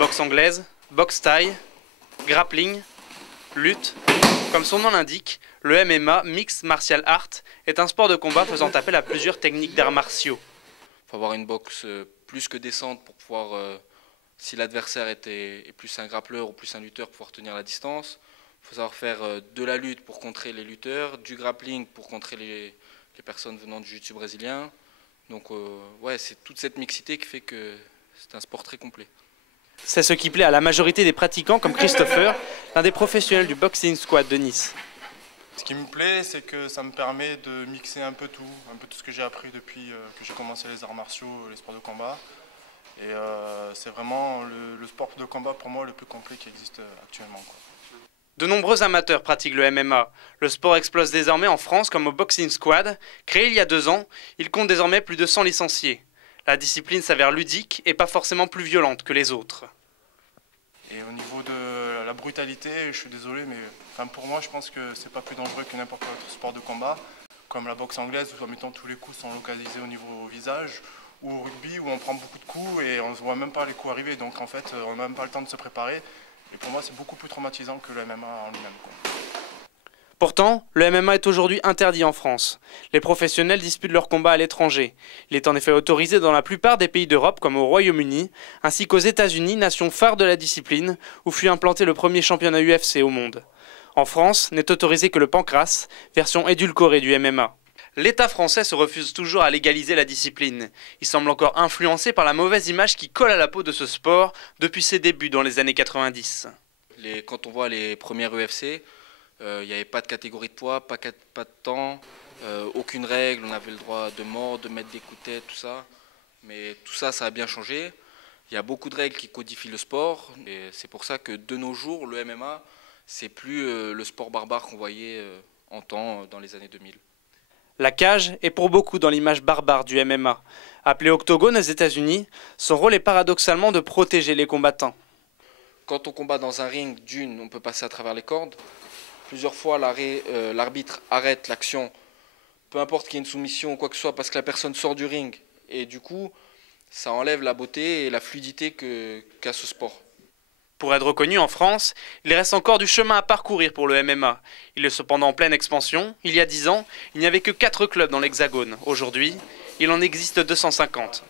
Boxe anglaise, boxe thaï, grappling, lutte. Comme son nom l'indique, le MMA, Mixed Martial Art, est un sport de combat faisant appel à plusieurs techniques d'arts martiaux. Il faut avoir une boxe plus que décente pour pouvoir, si l'adversaire est plus un grappleur ou plus un lutteur, pouvoir tenir la distance. Il faut savoir faire de la lutte pour contrer les lutteurs, du grappling pour contrer les personnes venant du jiu-jitsu brésilien. Donc ouais, c'est toute cette mixité qui fait que c'est un sport très complet. C'est ce qui plaît à la majorité des pratiquants comme Christopher, l'un des professionnels du Boxing Squad de Nice. Ce qui me plaît, c'est que ça me permet de mixer un peu tout ce que j'ai appris depuis que j'ai commencé les arts martiaux, les sports de combat. Et c'est vraiment le sport de combat pour moi le plus complet qui existe actuellement, quoi. De nombreux amateurs pratiquent le MMA. Le sport explose désormais en France comme au Boxing Squad. Créé il y a 2 ans, il compte désormais plus de 100 licenciés. La discipline s'avère ludique et pas forcément plus violente que les autres. Et au niveau de la brutalité, je suis désolé, mais pour moi, je pense que c'est pas plus dangereux que n'importe quel autre sport de combat, comme la boxe anglaise, où en mettant tous les coups sont localisés au niveau visage, ou au rugby, où on prend beaucoup de coups et on ne voit même pas les coups arriver. Donc en fait, on n'a même pas le temps de se préparer. Et pour moi, c'est beaucoup plus traumatisant que le MMA en lui-même, quoi. Pourtant, le MMA est aujourd'hui interdit en France. Les professionnels disputent leurs combats à l'étranger. Il est en effet autorisé dans la plupart des pays d'Europe comme au Royaume-Uni, ainsi qu'aux États-Unis, nation phare de la discipline, où fut implanté le premier championnat UFC au monde. En France, n'est autorisé que le pancrace, version édulcorée du MMA. L'État français se refuse toujours à légaliser la discipline. Il semble encore influencé par la mauvaise image qui colle à la peau de ce sport depuis ses débuts dans les années 90. Quand on voit les premières UFC, il n'y avait pas de catégorie de poids, pas de temps, aucune règle, on avait le droit de mordre, de mettre des coups de tête, tout ça. Mais tout ça, ça a bien changé. Il y a beaucoup de règles qui codifient le sport. Et c'est pour ça que de nos jours, le MMA, c'est plus le sport barbare qu'on voyait en temps dans les années 2000. La cage est pour beaucoup dans l'image barbare du MMA. Appelé octogone aux États-Unis, son rôle est paradoxalement de protéger les combattants. Quand on combat dans un ring, on peut passer à travers les cordes. Plusieurs fois, l'arbitre arrête l'action, peu importe qu'il y ait une soumission ou quoi que ce soit, parce que la personne sort du ring. Et du coup, ça enlève la beauté et la fluidité qu'a ce sport. Pour être reconnu en France, il reste encore du chemin à parcourir pour le MMA. Il est cependant en pleine expansion. Il y a 10 ans, il n'y avait que 4 clubs dans l'Hexagone. Aujourd'hui, il en existe 250.